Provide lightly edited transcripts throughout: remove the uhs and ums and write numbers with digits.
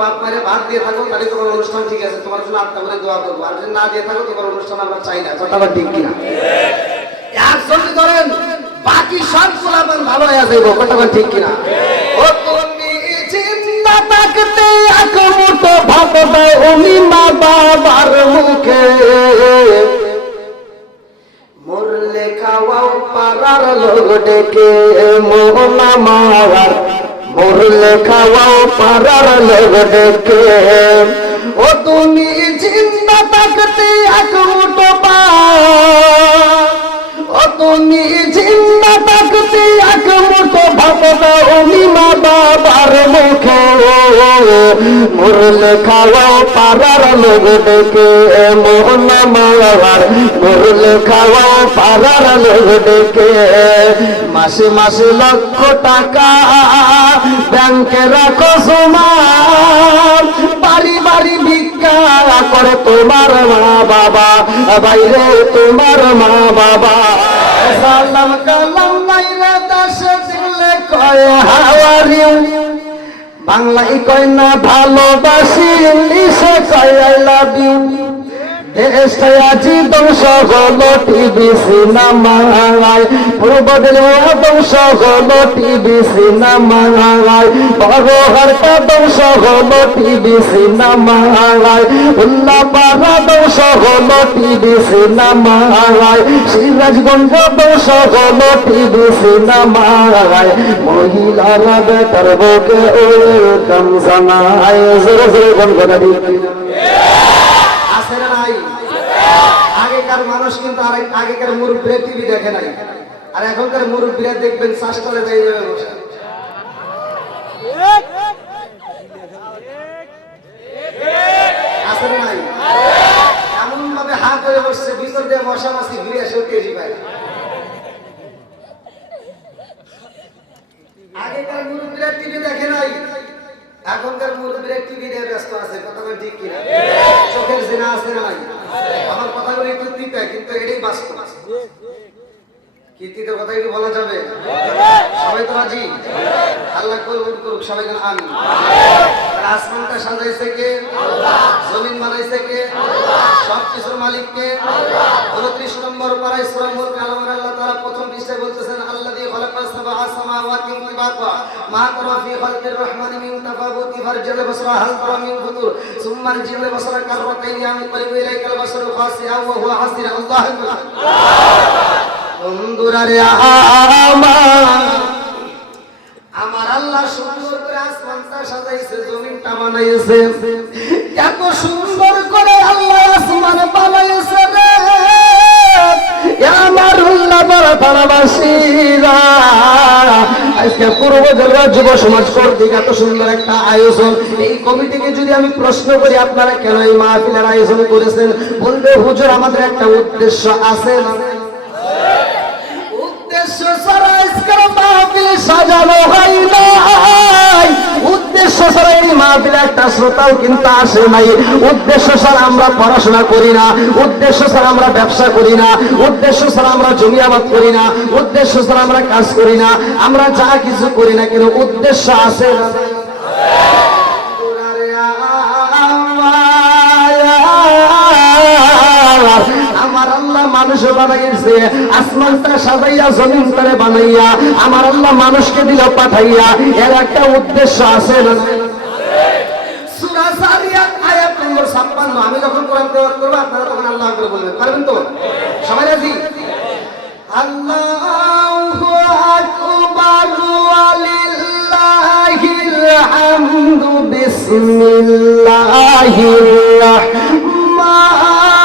বাপ মায়ের ভাত দিয়ে থাকো তাহলে তোমার অনুষ্ঠান ঠিক আছে, তোমার জন্য আত্মা করে দোয়া করবো, আর যদি না দিয়ে থাকো তোমার অনুষ্ঠান আমরা চাই না। কথাটা ঠিক কিনা? একজনকে ধরেন বাকি সব গোলাপান ভালো হয়ে যাইব। কথাটা ঠিক কিনা? ও তুমি জিন্দা থাকতে এক মুঠো ভাত দাও উনি মা বাবার মুখে, মরলে খাওয়াও পাড়ার লোক ডেকে মোহনা মাওয়ার, মরলে খাওয়াও পাড়ার লোক ডেকে। ও তুমি জিন্দা থাকতে এক মুঠো ভাত, ও তুমি জিন্দা থাকতে এক মুঠো ভাত দাও উনি মা বাবার মুখে, মরলে খাওয়াও পাড়ার লোক ডেকে মোহনা মাওয়ার, মরলে খাওয়াও পাড়ার লোক ডেকে। মাসে মাসে লক্ষ টাকা ব্যাংকে রাখো জমা, বাড়ি বাড়ি ভিক্ষা করে তোমার মা বাবা, বাইরে তোমার মা বাবা। সালাম কালাম নাই রে দেশে দিলে কয় হাওয়ারি, বাংলায় কয় না ভালোবাসি, ইংলিশে কয় আই লাভ ইউ। দেশটা আজি ধ্বংস হলো টিভি সিনেমায়, পূর্ব দিলে ধ্বংস হলো টিভি সিনেমায়, বড় হারটা ধ্বংস হলো টিভি সিনেমায়, উল্লাপাড়া ধ্বংস হলো টিভি সিনেমায়, সিরাজগঞ্জ ধ্বংস হলো টিভি সিনেমায়। মহিলারা বেটার বউকে ওয়েলকাম জানায়, জোরে জোরে গনগনা দিতে আছে না নাই? আগেকার মানুষ কিন্তু আগেকার মুরব্বীরা টিভি দেখে নাই, আর এখনকার মুরব্বীরা দেখবেন শ্বাসতলে দাঁড়িয়ে বসে আছে না নাই? এমন ভাবে হা করে বসছে ভিতর দিয়ে মশা মাছি ঘুরে আসে টেরি পায়। আগেকার মুরব্বীরা টিভি দেখে নাই, এখনকার মুরব্বীরা টিভি নিয়ে ব্যস্ত আছে। কথাটা ঠিক কিনা? চোখের জিনা আছে না নাই? আমার কথাগুলো একটু তিতা, কিন্তু এটাই বাস্তব। কি তিতা কথা একটু বলা যাবে? সবাই তো রাজি? আল্লাহ কবুল করুক, সবাই যেন আমিন। আসমানটা সাজাইছে কে? জমিন বানাইছে কে? সবকিছুর মালিক কে? 29 নম্বর পারায় সূরা মুলক আলমের আল্লাহ তাআলা প্রথম পৃষ্ঠায় বলতেছেন, আল্লাযী খালাকাস সাবআ সামাওয়াতি তিবাকা মা তারা ফি খালকির রহমানি মিন তাফাউতি ফারজিল বাসরা হাল তারা মিন ফুতুর সুম্মা আরজিল বাসরা কাররাতাইনি আনকালিবু ইলাইকাল বাসরু খাসিআ ওয়া হুয়া হাসির। আল্লাহু আকবার। বন্ধুরা রে আমার আল্লাহ সুন্দর করে আসমানটা সাজাইছে, জমিনটা বানাইছে। এত সুন্দর করে আল্লাহ আসমান বানাইছে রে আমার আল্লাহ বড় ভালোবাসিরা। আজকে পূর্ব জেলা যুব সমাজ কর্তৃক এত সুন্দর একটা আয়োজন, এই কমিটিকে যদি আমি প্রশ্ন করি আপনারা কেন এই মাহফিলের আয়োজন করেছেন, বলবে হুজুর আমাদের একটা উদ্দেশ্য আছে না? উদ্দেশ্য ছাড়া আজকের মাহফিল সাজানো হয় নাই, উদ্দেশ্য ছাড়া এই মাহফিলে একটা শ্রোতাও কিন্তু আসে নাই, উদ্দেশ্য ছাড়া আমরা পড়াশোনা করি না, উদ্দেশ্য ছাড়া আমরা ব্যবসা করি না, উদ্দেশ্য ছাড়া আমরা জমি আবাদ করি না, উদ্দেশ্য ছাড়া আমরা কাজ করি না, আমরা যা কিছু করি না কিন্তু উদ্দেশ্য আছে না? আমার আল্লাহ মানুষ বানাইছে, আসমানটা সাজাইয়া জমিনটারে বানাইয়া আমার আল্লাহ মানুষকে দিল পাঠাইয়া, এর একটা উদ্দেশ্য আছে না? সূরা যারিয়াত আয়াত নম্বর 56। আমি যখন কোরআন তেলাওয়াত করব আপনারা তখন আল্লাহ আকবার বলবেন, পারবেন তো? সবাই রাজি? আল্লাহু আকবার ওয়া লিল্লাহিল হামদু বিসমিল্লাহির রাহমানির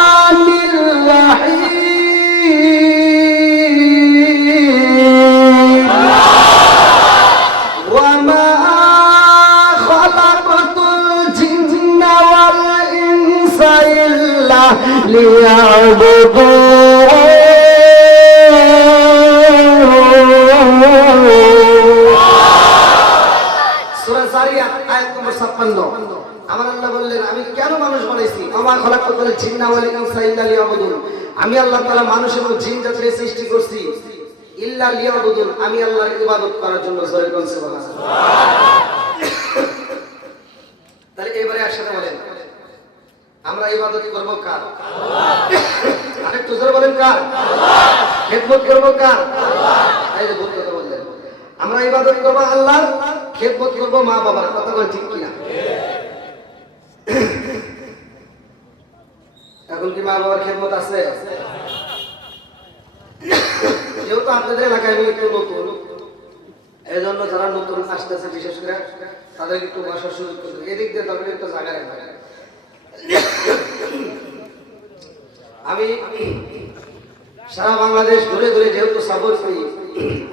রাহিম। ওয়া মা খালাকতুল জিন্না ওয়াল ইনসা ইল্লা লিয়াবুদুন। সূরা যারিয়াত আয়াত নম্বর 56। আমার আল্লাহ বললেন আমি কেন মানুষ বানাইছি? ওমা খালাকতুল জিন্না ওয়াল ইনসা ইল্লা লিয়াবুদুন। আমি আল্লাহ তাআলা মানুষ এবং জিন জাতিকে সৃষ্টি করছি ইল্লা লিয়াবুদুন, আমি আল্লাহর ইবাদত করার জন্য। জোরে বলুন সুবহানাল্লাহ। তাহলে এবারে একসাথে বলেন, আমরা ইবাদত করব কার? আরেকটু জোরে বলেন, কার? খেদমত করব কার? এই যে ভুল কথা বললেন, আমরা ইবাদত করব আল্লাহর, খেদমত করব মা বাবার। কথা বল ঠিক কিনা? এখন কি মা বাবার খেদমত আছে? যেহেতু আপনাদের এলাকায় আমি একটু নতুন, এই জন্য যারা নতুন আসতেছে বিশেষ করে তাদের একটু বসার সুযোগ করতে, এদিক দিয়ে তাদের একটু জায়গা রাখবে। আমি সারা বাংলাদেশ ঘুরে ঘুরে যেহেতু সফর করি,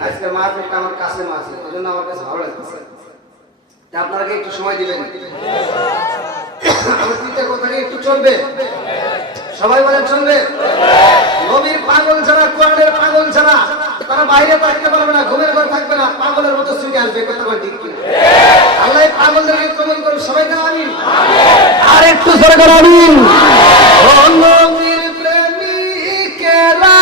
আজকে মাহফিলটা আমার কাছে মাঝে, ওই জন্য আমার কাছে ভালো লাগতেছে। আপনারা কি একটু সময় দিবেন? আমার তিনটা কথা একটু চলবে, সবাই বলেন চলবে। নবীর পাগল ছাড়া, কোরআনের পাগল ছাড়া তারা বাইরে থাকতে পারবে না, ঘুমের ঘরে থাকবে না, পাগলের মতো ছুটে আসবে। কথা বল ঠিক কিনা? আল্লাহ পাগলদেরকে কবুল করুন, সবাই না আমিন। আর একটু জোরে করে আমিন। ও নবীর প্রেমিকেরা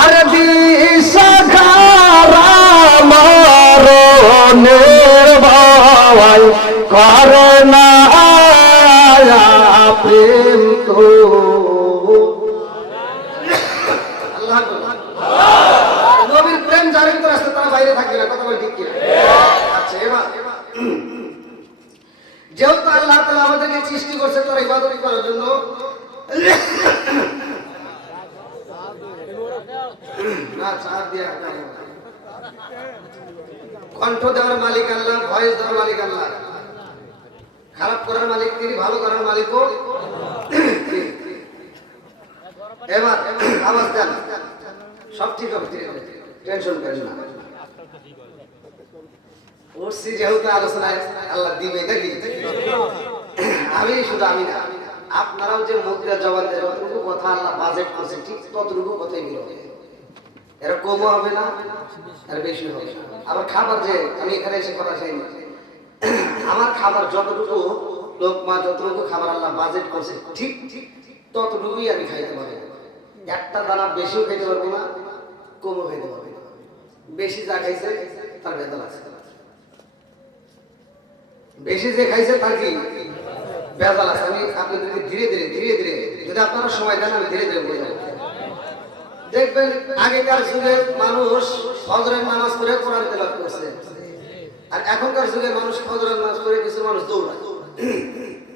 আর বিশাখারা মরণের ভয় করে না প্রেম তো। আল্লাহ নবীর প্রেম যার ভিতরে আসছে তারা বাইরে থাকবে না। কথা বল ঠিক কিনা? আচ্ছা, এবার যেহেতু আল্লাহ তাআলা আমাদেরকে সৃষ্টি করছে তার ইবাদত করার জন্য, কণ্ঠ দেওয়ার মালিক আল্লাহ, ভয়েস দেওয়ার মালিক আল্লাহ, খারাপ করার মালিক তিনি, ভালো করার মালিকও। এবার আওয়াজ দেন, সব ঠিক হবে, টেনশন করেন না। উঠছি যেহেতু আলোচনায় আল্লাহ দিবে দেখি। আমি শুধু আমি না, আপনারাও যে মুদ্রা জবাব দেন, যতটুকু কথা আল্লাহ বাজেট করছে ঠিক ততটুকু কথাই বেরোবে। এর কমও হবে না, আর বেশি হবে না। আবার খাবার যে আমি এখানে এসে কথা চাই না, আমার খাবার যতটুকু লোকমা, যতটুকু খাবার আল্লাহ বাজেট করছে ঠিক ঠিক ততটুকুই আমি খাইতে পারবো। একটা দানা বেশিও খাইতে পারবো না, কমও খাইতে পারবো না। বেশি যা খাইছে তার বেদনা আছে, বেশি যে খাইছে তার কি বেদনা আছে। আমি আপনাদেরকে ধীরে ধীরে ধীরে ধীরে, যদি আপনারা সময় দেন আমি ধীরে ধীরে বোঝাবো। দেখবেন আগেকার যুগে মানুষ ফজরের নামাজ পড়ে কোরআন তেলাওয়াত করছে, আর এখনকার যুগে মানুষ ফজরের নামাজ পড়ে কিছু মানুষ দৌড়ায়।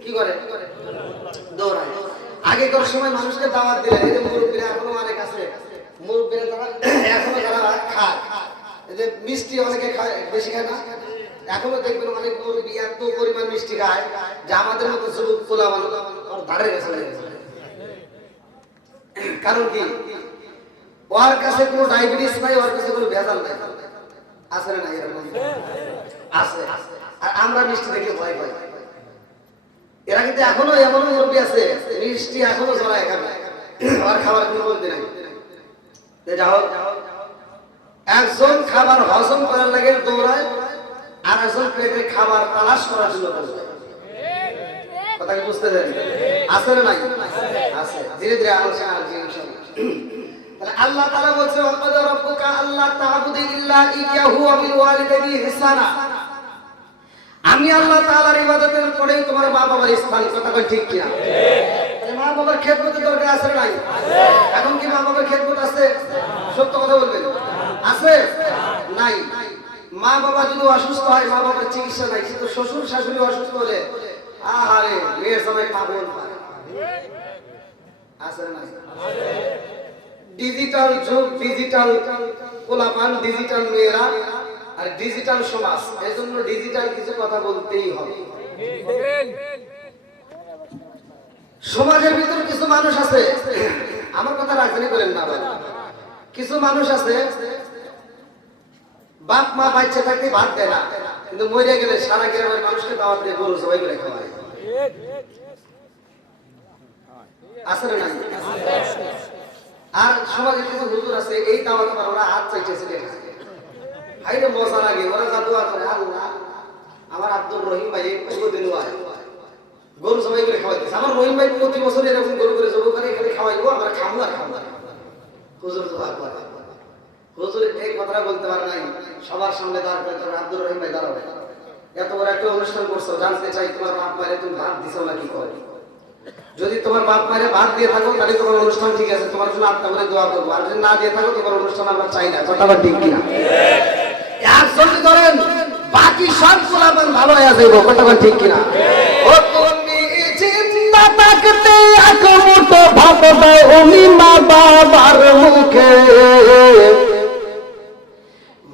কি করে? দৌড়ায়। আগেকার সময় মানুষকে দাওয়াত দিলে, এই যে মুরব্বীরা এখনো অনেক আছে, মুরব্বীরা তারা এখনো যারা খায়, এই যে মিষ্টি অনেকে খায়, বেশি খায় না, এখনো দেখবেন অনেক মুরব্বী এত পরিমাণ মিষ্টি খায় যে আমাদের মতো যুবক পোলা মানুষ ধারে গেছে। কারণ কি? ওর কাছে কোনো ডায়াবেটিস নাই, ওর কাছে কোনো ভেজাল নাই। আছে না? আছে। আর আমরা মিষ্টি দেখে ভয় পাই। এরা কিন্তু এখনো এমনও মুরব্বী আছে মিষ্টি এখনো জড়ায় খাবে, আর খাবার কোনো বলতে নাই। যাও, একজন খাবার হজম করার লাগে দৌড়ায়, আর একজন পেটে খাবার তালাশ করার জন্য দৌড়ায়। কথা কি বুঝতে দেন? আছে না নাই? আছে। ধীরে ধীরে আলোচনা আসবে ইনশাআল্লাহ। আল্লাহ তাআলা বলছে, ওয়াকাদ রাব্বুকা আল্লা তা'বুদু ইল্লা ইয়াহু ওয়া বিল ওয়ালিদাইনি ইহসানা। আমি আল্লাহ তাআলার ইবাদতের পরেই তোমার মা বাবার স্থান। কথা কই ঠিক কিনা? মা বাবার খেদমতের দরকার আছে না নাই? এখন কি মা বাবার খেদমত আছে? সত্য কথা বলবেন, আছে নাই? মা বাবা যদি অসুস্থ হয়, মা বাবার চিকিৎসা নাই, কিন্তু শ্বশুর শাশুড়ি অসুস্থ হলে আহারে মেয়ের সময় পাগল আছে না নাই? ডিজিটাল যুগ, ডিজিটাল পোলাপান, ডিজিটাল মেয়েরা আর ডিজিটাল সমাজ, এজন্য ডিজিটাল কিছু কথা বলতেই হবে। সমাজের ভিতরে কিছু মানুষ আছে, আমার কথা রাজধানী করেন না ভাই, কিছু মানুষ আছে বাপ মা বাচ্চা থাকতে ভাত দেয় না, কিন্তু মরে গেলে সারা গ্রামের মানুষকে দাওয়াত দিয়ে গরু সবাই করে খাওয়ায়। আছে না? আর সমাজে কিছু হুজুর আছে, এই দাওয়াত করে ওরা হাত চাইতেছে, হাইরে মজা লাগে, ওরা যা দোয়া করে, আল্লাহ আমার আব্দুর রহিম ভাই দিল গরু সবাই করে খাওয়াইতেছে। আমার রহিম ভাই প্রতি বছর এরকম গরু করে জব করে এখানে খাওয়াইবো, আমরা খাবো আর খাবো। হুজুর দোয়া করে, হুজুর এই কথাটা বলতে পারে নাই, সবার সামনে দাঁড় করে তবে আব্দুর রহিম ভাই দাঁড়াবে, এত বড় একটা অনুষ্ঠান করছো, জানতে চাই তোমার বাপ মায়ের তুমি ভাত দিছো না কি করে? যদি তোমার বাপ মায়ের ভাত দিয়ে থাকো তাহলে তোমার অনুষ্ঠান ঠিক আছে, তোমার জন্য আত্মা করে দোয়া করবো, আর যদি না দিয়ে থাকো তোমার অনুষ্ঠান আমরা চাই না। কথাটা ঠিক কিনা? একজনই করেন, বাকি সব গোলাপান ভালো হয়ে যাইব। কথাটা ঠিক কিনা? ও তুমি জিন্দা থাকতে এক মুঠো ভাত দাও উনি মা বাবার মুখে,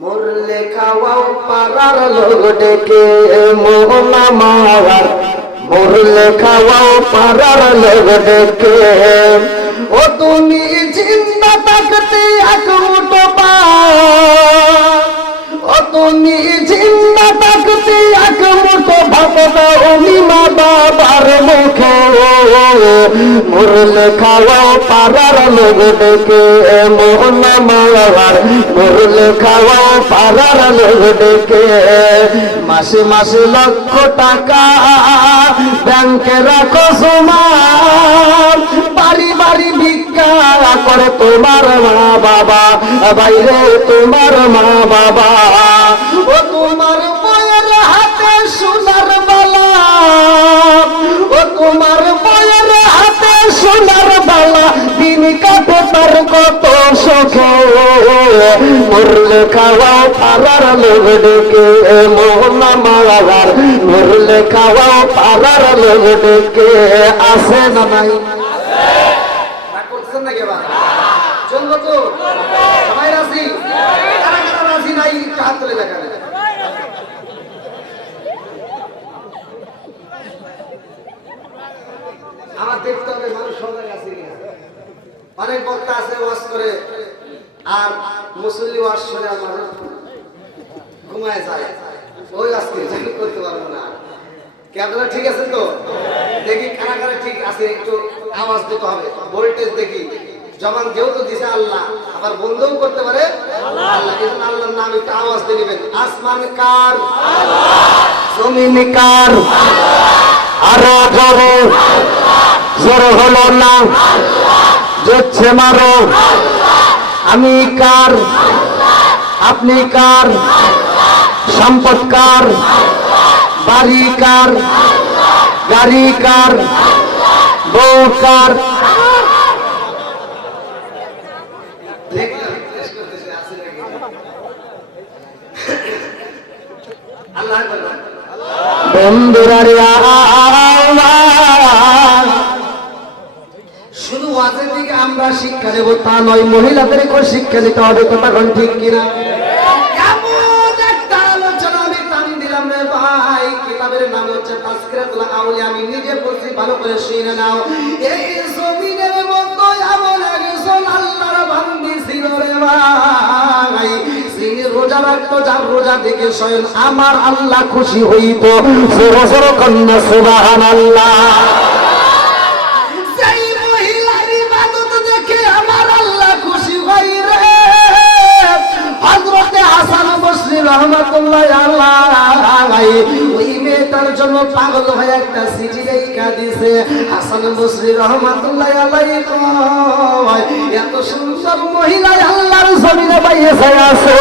মরলে খাওয়াও পাড়ার লোক ডেকে, মোহনা মাওয়ার মরলে খাওয়াও পাড়ার লোক ডেকে। ও তুমি জিন্দা থাকতে এক মুঠো ভাত, ও তুমি জিন্দা থাকতে এক মুঠো ভাত দাও উনি মা বাবার মুখে, মরলে খাওয়াও পাড়ার লোক ডেকে, মোহনা মাওয়ার মরলে খাওয়াও পাড়ার লোক ডেকে। মাসে মাসে লক্ষ টাকা ব্যাংকে রাখো জমা, বাড়ি বাড়ি ভিক্ষা করে তোমার মা বাবা, বাইরে তোমার মা বাবা। ও তোমার বইয়ের হাতে সোনার বালা, ও তোমার বইয়ের হাতে সোনার বালা, দিন কাটে তার কত শোকে, মরলে খাওয়াও পাড়ার লোক ডেকে, মোহনা মাওয়ার মরলে খাওয়াও পাড়ার লোক ডেকে। আছে না নাই? করতেছেন নাকি এবার? চলবো তো? সবাই রাজি? কারা কারা রাজি নাই হাত তুলে দেখাবে। আমার দেখতে হবে মানুষ সবাই আছে কিনা। অনেক বক্তা আছে ওয়াজ করে আর মুসল্লি ওয়াজ শুনে আর মানুষ ঘুমায় যায়, ওই আজকে করতে পারবো না। কি আপনারা ঠিক আছেন তো? দেখি কারা কারা ঠিক আছে, একটু আওয়াজ দিতে হবে, ভোল্টেজ দেখি। জবান যেহেতু দিছে আল্লাহ, আবার বন্ধও করতে পারে আল্লাহ, এই জন্য আল্লাহর নাম একটু আওয়াজ দিয়ে নেবেন। আসমান কার? জমিন কার? আরো জোরে, জোরে হলো না, জোরছে মারো। আমি কার? আপনি কার? সম্পদ কার? বাড়ি কার? গাড়ি কার? বউ কার? বন্ধুরা শুধু ওয়াজের দিকে আমরা শিক্ষা দেব তা নয়, মহিলাদেরকে শিক্ষা দিতে হবে। কথা কোন ঠিক কিনা? এমন একটা আলোচনা আমি টানি দিলাম রে ভাই, কিতাবের নাম হচ্ছে তাজকিরাতুল আউলিয়া, আমি নিজে পড়ছি, ভালো করে শুনে নাও। এই জমিনের মতো এমন একজন আল্লাহর বান্দি ছিল রে ভাই, যিনি রোজা রাখতো, যার রোজা দেখে স্বয়ং আমার আল্লাহ খুশি হইত। জোরে জোরে কন্যা সুবহানাল্লাহ। সেই মহিলার ইবাদত দেখে আমার আল্লাহ খুশি হয় রে। হযরতে হাসান বসরি রাহমাতুল্লাহ আলাইহি ওই মেয়েটার জন্য পাগল হয়ে একটা চিঠি লেখা দিয়েছে। হাসান বসরি রাহমাতুল্লাহ আলাইহি কয়, এত সুন্দর মহিলা আল্লাহর জমিনে পাইছে আছে,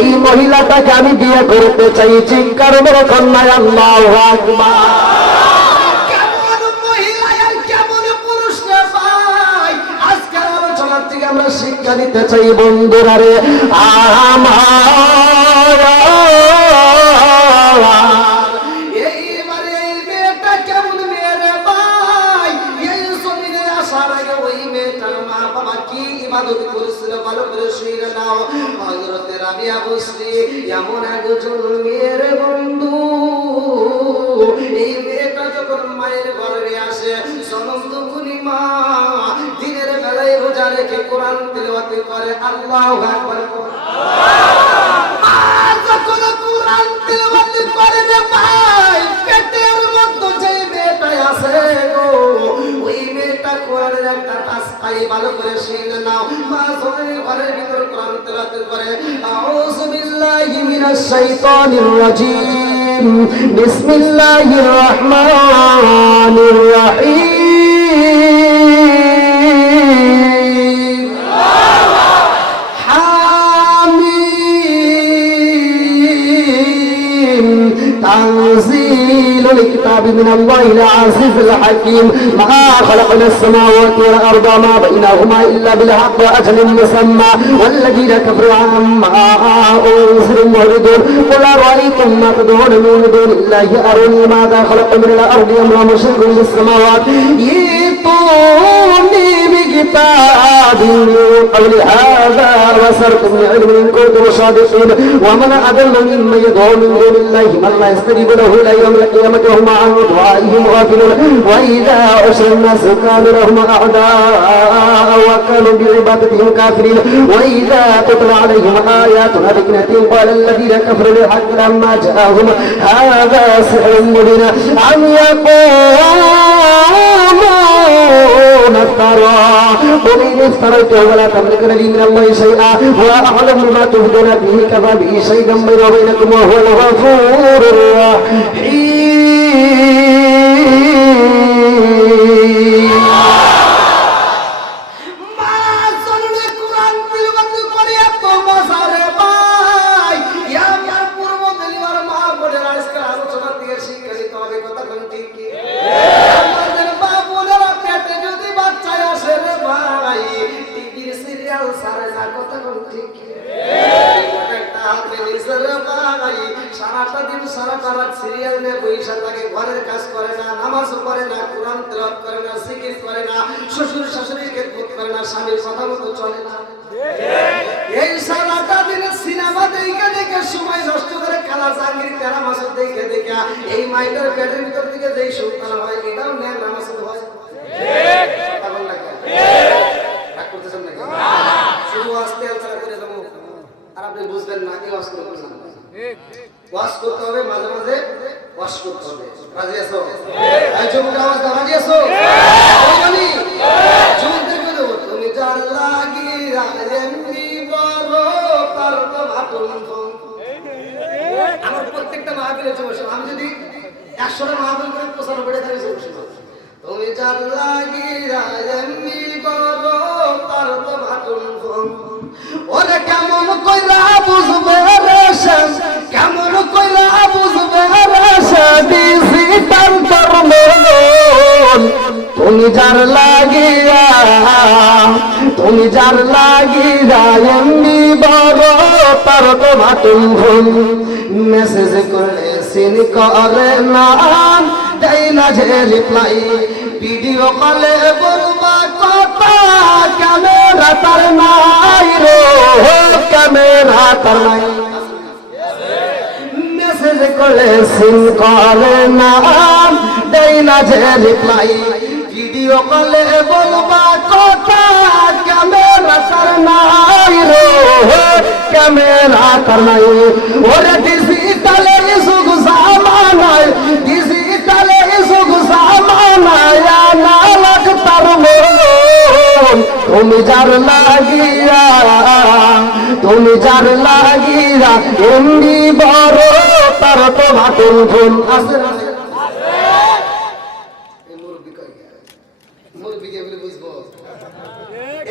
এই মহিলাটাকে আমি বিয়ে করতে চাই। চিৎকার মেরে কন্যা আল্লাহু আকবার। কেমন মহিলা আর কেমন পুরুষ রে ভাই, আজকের আলোচনার থেকে আমরা শিক্ষা নিতে চাই। বন্ধুরা রে আমার, এইবারে এই মেয়েটা কেমন মেয়ে রে ভাই, এই জমিনে আসার আগে ওই মেয়েটার মা বাবা কি ইবাদত করেছিল ভালো করে শুনে নাও। হযরতে রাবিয়া বসরি এমন একজন মেয়ের বন্ধু, এই মেয়েটা যখন মায়ের ঘরে আসে, সমস্ত মা দিনের বেলায় রোজা রেখে কোরআন তেলাওয়াত করে, আল্লাহু আকবার করে। যখন কোরআন তেলাওয়াত করে রে ভাই, পেটের মধ্যে যে মেয়েটা আছে গো, ওই মেয়েটা কোরআনের একটা টাচ পাই, ভালো করে শুনে নাও। মা যখন ঘরের ভিতর কোরআন তেলাওয়াত করে, আউযু বিল্লাহি মিনাশ শাইতানির রাজিম, বিসমিল্লাহির রহমানির রহিম। হা তানজিলুল কিতাবি মিনাল্লাহিল আজিজিল হাকীম মা খালাকনাস সামাওয়াতি ওয়াল আরদা মা বাইনাহুমা ইল্লা বিল হাক্কি ওয়া আজলিন মুসাম্মা ওয়াল্লাযীনা কাফারু আম্মা উনজিরু মুরিদুন কুল আরাআইতুম মা তাদউন মিন দুনিল্লাহি আরুনি মাযা খালাqa মিনাল আরদি am lahum shirkun fis samawati يأتوني بكتاب من قبل هذا وسركم من علم إن كنتم صادقين ومن أضل ممن يدعو من دون الله من لا يستجيب له إلى يوم القيامة وهم عن دعائهم غافلون وإذا حشر الناس كانوا لهم أعداء وكانوا بعبادتهم كافرين وإذا تتلى عليهم آياتنا بينات قال الذين كفروا للحق لما جاءهم هذا سحر مبين أم يقولون افترى قل إن افتريته ولا تملكن لي من الله شيئا وأعلم ما تبدون به كفى به شيئا بيني وبينكم وهو الغفور الرحيم সারাটা দিন সারাটা রাত সিরিয়াল নিয়ে বইসা থাকে, ঘরের কাজ করে না, নামাজ করে না, কোরআন তেলাওয়াত করে না, জিকির করে না, শ্বশুর শাশুড়ির খেদমত করে না, স্বামীর কথা মতো চলে না। এই সারাটা দিন সিনেমা দেখে দেখে সময় নষ্ট করে, কালা জাহাঙ্গীর তেরা মাসুদ দেখে দেখে এই মাইকের পেটের ভিতর থেকে যেই সুলতান হয় এটাও নেন নামাসুদ হয়। কেমন লাগে? রাগ করতেছেন নাকি? শুধু আস্তে আস্তে করে দেবো আর আপনি বুঝবেন না কি ওয়াজ করতেছেন। ওয়াজ করতে হবে, মাঝে মাঝে ওয়াজ করতে হবে। রাজি আছো? এই যুবক আওয়াজ দাও, রাজি আছো? বলি যুবকদের বলো, তুমি যার লাগি রাজেন্দি বড় তার তো ভাটুন। আমার প্রত্যেকটা মাহফিলে বসে, আমি যদি 100টা মাহফিল করে 95টা তারিখে বসে, তুমি যার লাগি রাজেন্দি বড় তার তো ভাটুন। ওরে কেমন কইরা বুঝবে রে শাম, কেমন কইরা বুঝবে রে শাদি তার মন। তুমি যার লাগিয়া, তুমি যার লাগিয়া এমনি বড় তার তো ভাটুন ভুল। মেসেজ করলে সিন করে না, দেয় না যে রিপ্লাই, ভিডিও কলে বলবা কথা, ক্যামেরা তার নাই রে, ক্যামেরা তার নাই। মেসেজ করলে সিন করে না, দেয় না যে রিপ্লাই, ভিডিও কলে বলবা কথা, ক্যামেরা তার নাই রে, ক্যামেরা তার নাই। ওরে ডিজিটালে যুগ জামানায়, ডিজিটালে যুগ জামানায় নালক তার মন। তুমি যার লাগিয়া, তুমি যার লাগিয়া এমনি বড় তার তো ভাটুন ফুল। আছে না? এই মুরব্বি কই গেল? মুরব্বি কে বলে বুঝবো?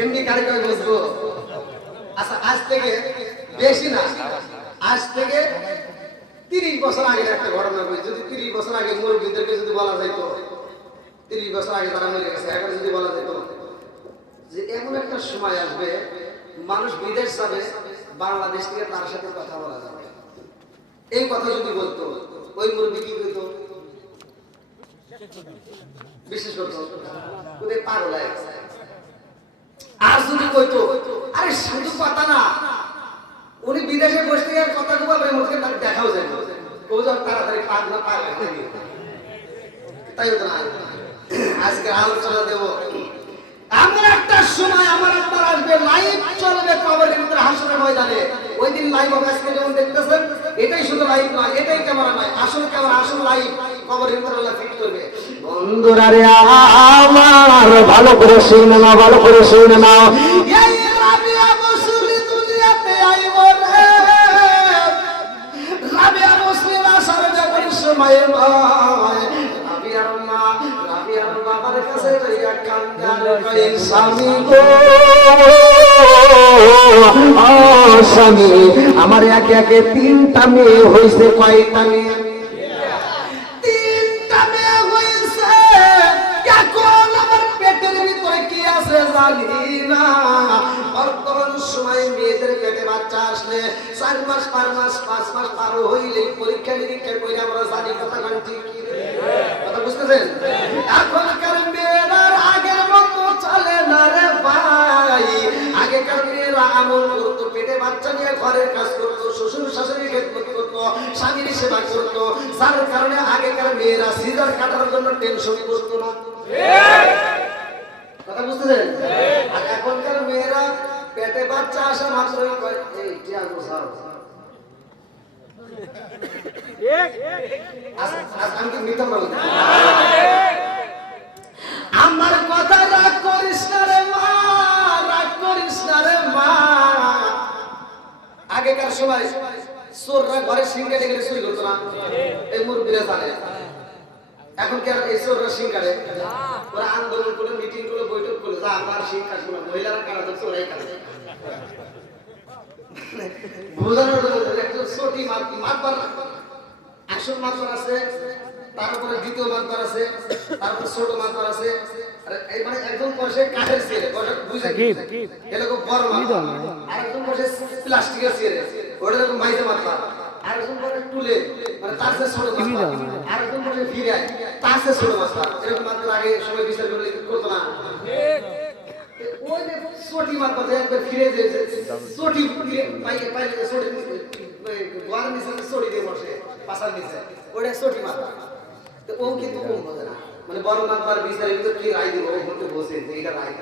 এমনি কারে কই বুঝবো? আচ্ছা, আজ থেকে বেশি না, আজ থেকে 30 বছর আগে একটা ঘটনা বলি। যদি 30 বছর আগে মুরব্বিদেরকে যদি বলা যাইতো, 30 বছর আগে তারা মরে গেছে, এখন যদি বলা যাইতো যে এমন একটা সময় আসবে মানুষ বিদেশ যাবে, বাংলাদেশ থেকে তার সাথে কথা বলা যাবে, এই কথা যদি বলতো, ওই মুরব্বি কি বলতো? বিশেষ করতো ওদের পাগল হয়ে গেছে। আর যদি কইতো আরে শুধু কথা না, উনি বিদেশে বসে থেকে কথা বলবে, মুখে তার দেখাও যায় না, তাড়াতাড়ি পাগল পাগল। তাই তো না, আজকে আলোচনা দেব এমন একটা সময় আমার আপনার আসবে, লাইভ চলবে কবরের ভিতরে, হাসরের ময়দানে। ওই দিন লাইভ হবে, আজকে যেমন দেখতেছেন এটাই শুধু লাইভ নয়, এটাই ক্যামেরা নয়, আসল ক্যামেরা, আসল লাইভ কবরের ভিতরে আল্লাহ ফিট করবে। বন্ধুরা রে আমার ভালো করে শুনে নাও, ভালো করে শুনে নাও। এই রাবিয়া মুসলিম দুনিয়াতে আইব রে, রাবিয়া মুসলিম আসার যখন সময় হয়, রাবিয়ার মা রাবিয়ার বাবার কাছে যাইয়া কান্দার কই, স্বামী গো ও স্বামী, আমার একে একে 3টা মেয়ে হইছে, কয়টা মেয়ে? মেয়েদের পেটে বাচ্চা আসলে 4 মাস 5 মাস 5 মাস পার হইলে পরীক্ষা নিরীক্ষা করে আমরা জানি কথা গান ঠিক কি কথা বুঝতেছেন? এখনকার মেয়েরা আগের মতো চলে না রে ভাই। আগেকার মেয়েরা আমল করতো, পেটে বাচ্চা নিয়ে ঘরের কাজ করতো, শ্বশুর শাশুড়ির খেদমত করতো, স্বামীর সেবা করতো, যার কারণে আগেকার মেয়েরা সিজার কাটার জন্য টেনশন করতো না। কথা বুঝতেছেন? আর এখনকার মেয়েরা পেটে বাচ্চা আসা মাত্রই কয় এই কি আর বসাও আমি কি মিথ্যা বলছি? আমার কথা রাগ করিস না রে মা, রাগ করিস না রে মা। আগেকার সময় চোররা ঘরে সিং কেটে গেলে চুরি করতো না, এই মুরব্বীরা জানে। এখন কি আর এই চোররা সিং কাটে? ওরা আন্দোলন করে, মিটিং করে, বৈঠক করে, যা আমার সিং কাটবো না, মহিলারা কাটাতো, চোরাই কাটে। বোঝানোর জন্য একটু ছোটি মাতবার আসল মাতবার আছে, তারপরে দ্বিতীয় মাতবার আছে, তারপরে ছোট মাতবার আছে। এই মানে একদম বসে কাঠের ছেলে, বুঝে এরকম বড় মাতবার, আর একদম বসে প্লাস্টিকের ছেলে, ওটা এরকম মাইতে মাতবার, আর একদম বসে টুলে, মানে তার চেয়ে ছোট মাতবার, আর একদম বসে ভিড়ায়, তার চেয়ে ছোট মাতবার। এরকম মাতবার আগে সময় বিচার করলে করতো না। ওই যে ছোটি মাতবার একবার ফিরে যে ছোটি পাইলে পাইলে ছোটি গোয়ার নিচে ছোটি দিয়ে বসে পাশার নিচে, ওটা ছোটি মাতবার। তো ও কিন্তু কম বোঝে না, মানে বড় মাতবার বিচারের ভিতর কি রায় দিব, ও বলতে বসে যে এটা রায়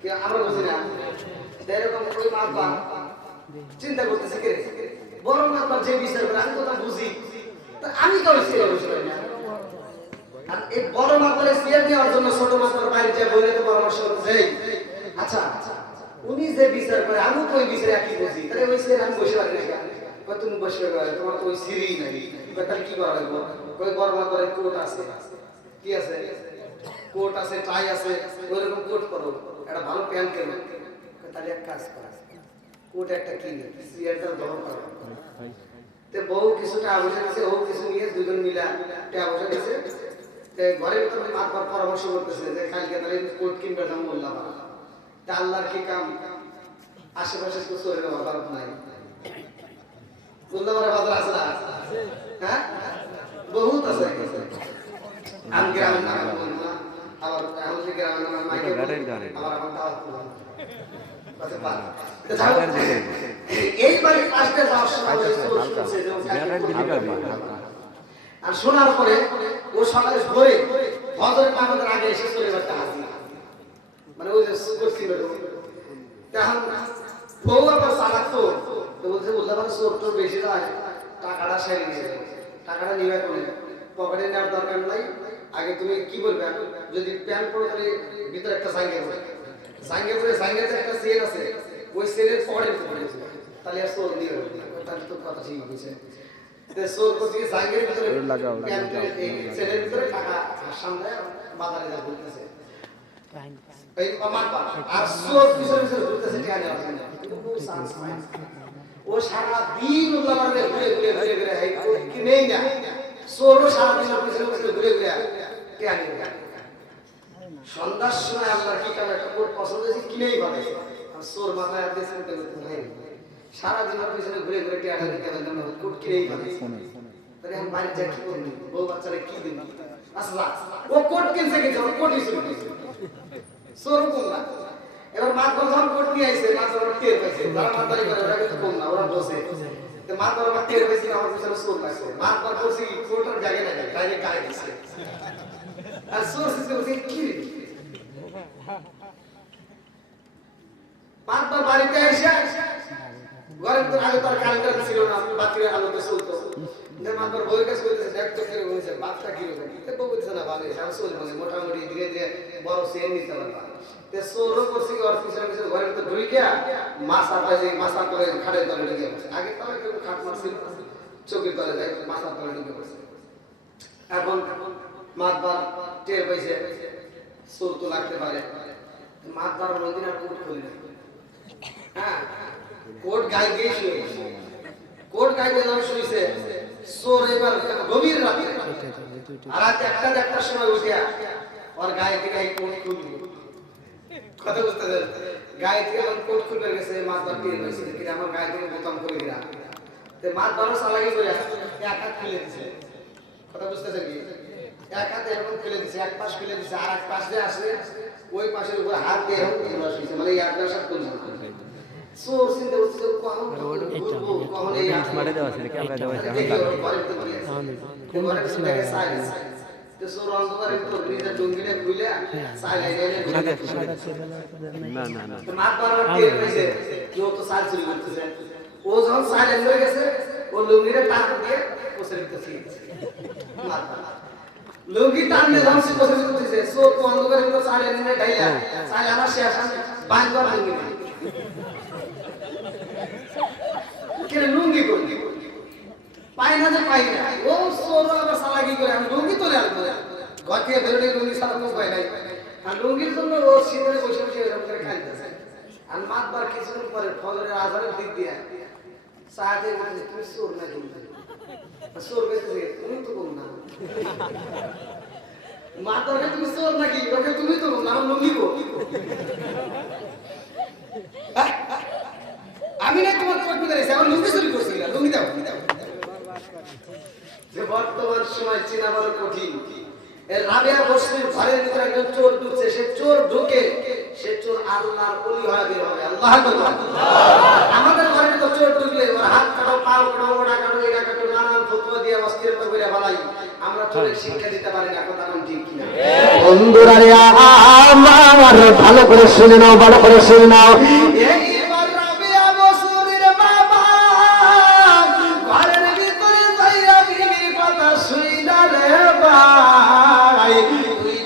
কি আমরা বুঝি না। এরকম ওই মাতবার চিন্তা করতেছে কে বড় মাতবার যে বিচার করে, আমি তো তা বুঝি, আমি তো সিরিয়াল বুঝতে পারি না। আর এই বড় মাতবারের সিরিয়াল দেওয়ার জন্য ছোট মাতবার বাইরে যে বইতে পরামর্শ করছে, আচ্ছা উনি যে বিচার করে আমি তো ওই বিচারে একই বুঝি, তাহলে ওই সিরিয়াল আমি বসে পারি না। তুমি বসে তোমার তো ওই সিরি নাই, তাহলে কি করা লাগবে? ওই বড় মাতবারের কোর্ট আছে, কি আছে, কোট আছে, টাই আছে, ওইরকম কোট করো, একটা ভালো প্যান্ট কেনো, তাহলে এক কাজ করা, কোট একটা কিনে সিরিয়ালটা দখল করো। তো বউ কিছুটা বসে গেছে, ও কিছু নিয়ে দুজন মিলা বসে গেছে। ঘরের ভিতরে মাতবার পরামর্শ করতেছে যে কালকে তাহলে কোট কিনবে দাম বললাম। তা আল্লাহর কি কাম, আশেপাশে তো চোরের অভাব নাই, বলতে পারে বাজার আছে না? হ্যাঁ বহুত আছে। আমি গ্রামের নাম বলবো না, আবার আমাদের গ্রামের নাম মাইকে আবার আমার দাওয়াত করলাম। এইবারে আসতে যাওয়ার সময় আর শোনার পরে ও সকালে ভোরে ফজরের নামাজের আগে এসে চলে যাচ্ছে হাসি, মানে ওই যে করছিল তখন বউ আবার চালাক তো বলছে বলতে পারে চোর টোর বেশি যায়, টাকাটা সেরে নিয়ে যাবে, টাকাটা নিবে করে পকেটে নেওয়ার দরকার নাই। আগে তুমি কি বলবে, যদি প্যান্ট পরে তাহলে ভিতরে একটা সাইঙ্গে পরে, সাইঙ্গে পরে সাইঙ্গেতে একটা সেল আছে, ওই সেলের পকেটে পড়ে তাহলে আর চোর দিয়ে তাহলে তো কথা ঠিক হয়েছে। চোর করছে সাইঙ্গের ভিতরে প্যান্টের সেলের ভিতরে টাকা সামনে বাজারে যা বলতেছে এই মাতবার, আর চোর পিছনে পিছনে ঘুরতেছে টাকা নেওয়ার জন্য। ও সারা দিন উল্লা মারবে, ঘুরে ঘুরে ঘুরে ঘুরে কি নেই না, চোরও সারা দিন পিছনে পিছনে ঘুরে ঘুরে টাকা নিয়ে। সন্ধ্যার সময় আল্লাহর কি কারণে একটা কোট পছন্দ হয়েছে, কিনেই পাবে, আর চোর মাথায় হাত দিয়ে চিন্তা করতে ভাই সারা দিন পিছনে ঘুরে ঘুরে টাকা নিতে হবে, কোট কিনেই পাবে। তাহলে আমি বাইরে যাই কি করবো, বউ বাচ্চারা কি দিন, আচ্ছা ও কোট কিনছে কিনছে, ওর কোট হিসেবে চোর কম না। এবার মাতবার যখন কোট নিয়ে আসছে, মাতবার টের পাইছে, তারা মাতবারি করে, ওরা কিন্তু কম না, ওরা বসে মাতবার আমার টের পাইছে, আমার পিছনে চোর পাইছে, মাতবার করছে কোটার জায়গায় না ডাইরেক্ট গায়ে দিচ্ছে, আর চোর সিস্টেম হচ্ছে কি মাতবার বাড়িতে এসে ঘরের তো আগে তার কারেন্টার ছিল না, বাতির আলোতে চলতো, মাতবার বউয়ের কাছে বলতেছে দেখ তো কিরকম হয়েছে, বাতটা কিরকম, বউ বলতেছে না ভালো হয়েছে, চলবে মোটামুটি ধীরে ধীরে বড় সেন নিতে পারবা। চোরও করছে কি, ওর পিছনে পিছনে ঘরের ভিতরে ঢুকে মাছা পাইছে, মাছা করে খাটের তলে ঢুকে পড়ছে। আগে তলে কেউ খাট মারছিল, চোখের তলে যায়, মাথার তলে ঢুকে পড়ছে। এখন মাতবার টের পাইছে চোর তো লাগতে পারে, মাতবার মন্দির আর কোট খুলি না, হ্যাঁ কোট গায়ে দিয়ে শুয়ে পড়ছে। কোট গায়ে দিয়ে যখন শুয়েছে, চোর এবার গভীর রাতে আর রাত একটার সময় উঠে ওর গায়ে থেকে কোট খুলবে, কথা বুঝতে গায়ে থেকে যখন কোট খুলে গেছে মাতবার টের হয়েছে কি আমার গায়ে থেকে বোতাম খুলে গেলা তে মাতবারও চালাকি করে এক হাত খুলে দিছে কথা বুঝতেছেন কি এক হাত এরকম খুলে দিছে এক পাশ খুলে দিছে আর এক পাশ দিয়ে আসলে ওই পাশের উপর হাত দিয়ে এরকম বসিয়েছে মানে এই আটটা সব কোন সোর চিন্তা করছে কখন কখন এই মারে দেওয়া আছে ক্যামেরা দেওয়া আছে তো সোর অন্ধকারে তো নিজের ডুঙ্গিটা খুলে সাইলাই না না না তো মাত বারবার টের হয়েছে কেউ তো সাল চুরি করতেছে ও যখন সাইলেন্ট হয়ে গেছে ও লুঙ্গিটা টান দিয়ে বসে দিতেছে লুঙ্গি টান দিয়ে যখন সে বসে দিতেছে সোর তো অন্ধকারে তো সাইলেন্ট নিয়ে ঢাইলা সাইল আমার শেষ বাঁধবার লুঙ্গি কেন লুঙ্গি করলি পাই না যে পাই না ও সোর আবার সালাকি করে আমি লুঙ্গি তোলে আনবো ঘর থেকে বেরোলে লুঙ্গি সারা তো পাই নাই আর লুঙ্গির জন্য ও শীতের বসে বসে এরকম করে খাইতেছে আর মাতবার কিছুদিন পরে ফজরের আজানের দিক দিয়ে সাহায্যে বলছে তুমি সোর না কিন্তু সোর বেঁচেছে তুমি তো কম না মাতাকে তুমি সোর নাকি ওকে তুমি তো কম না আমার লুঙ্গি কো আমি না তোমার চোখ বুঝে রেখেছি আমার লুঙ্গি চুরি করছি না লুঙ্গি দাও যে বর্তমান সময় চেনা বড় কঠিন এর রাবিয়া বসরির ঘরের ভিতরে একজন চোর ঢুকছে সে চোর ঢুকে সে চোর আল্লাহর ওলি হয়ে বের হবে আল্লাহু আকবার আমাদের ঘরে তো চোর ঢুকলে ওর হাত কাটো পা কাটো ওড়া কাটো এটা কাটো নানান ফতোয়া দিয়ে অস্থিরতা করে ফেলাই আমরা চোরের শিক্ষা দিতে পারি না কথা কোন ঠিক কিনা বন্ধুরা রে আমার ভালো করে শুনে নাও ভালো করে শুনে নাও এইবার রাবিয়া বসরির বাবা ঘরের ভিতরে যাইয়া বিবির কথা শুইনা রে ভাই তুই